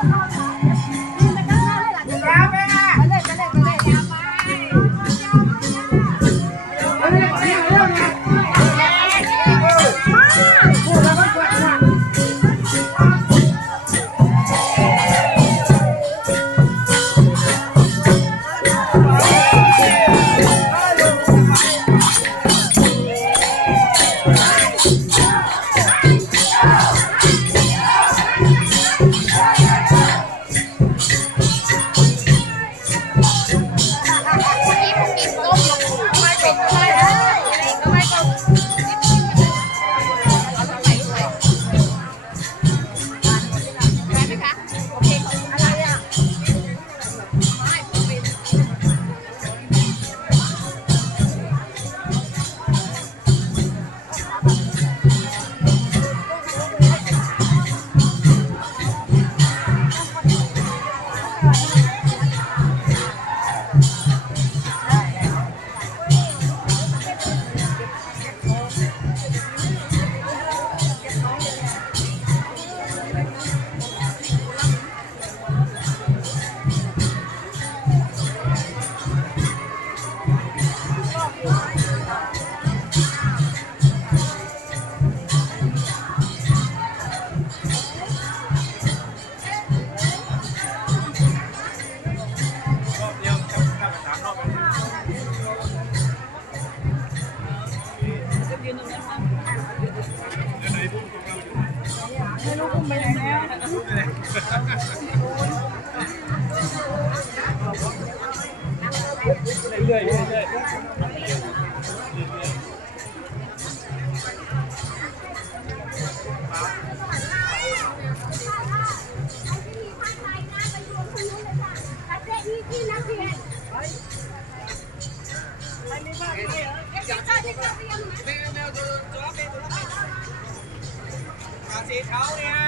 Oh, Thank you. เรื่อยๆเรื่อยๆเท้าเนี่ย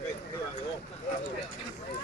Gracias.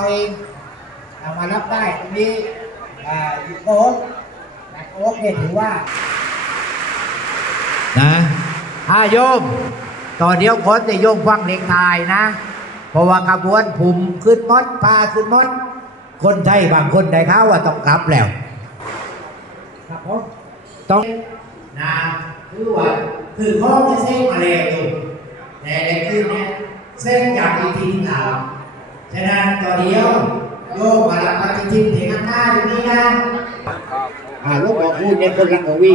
เอาเองเอามารับได้ตรงนี้อ่าโอ๊กแต่โอ๊กเนี่ยถือว่า นะอาโยมตอนเดียวคนจะโยมฟังเพลงไทยนะ เพราะว่าขบวนผุมขึ้นมดพาขึ้นมด คนไทยบางคนได้ข่าวว่าต้องกลับแล้ว ครับผมต้องนะคือว่าคือข้อจะเส้นมาแล้วอยู่แต่ในคืนเนี้ยเส้นจากอีกทีหลัง ฉะนั้นตอนเดียวโยมมารับปฏิทินถึงข้างหน้าอยู่นี่นะอ่าลูกบอกพูดเนี่ยคนละกวี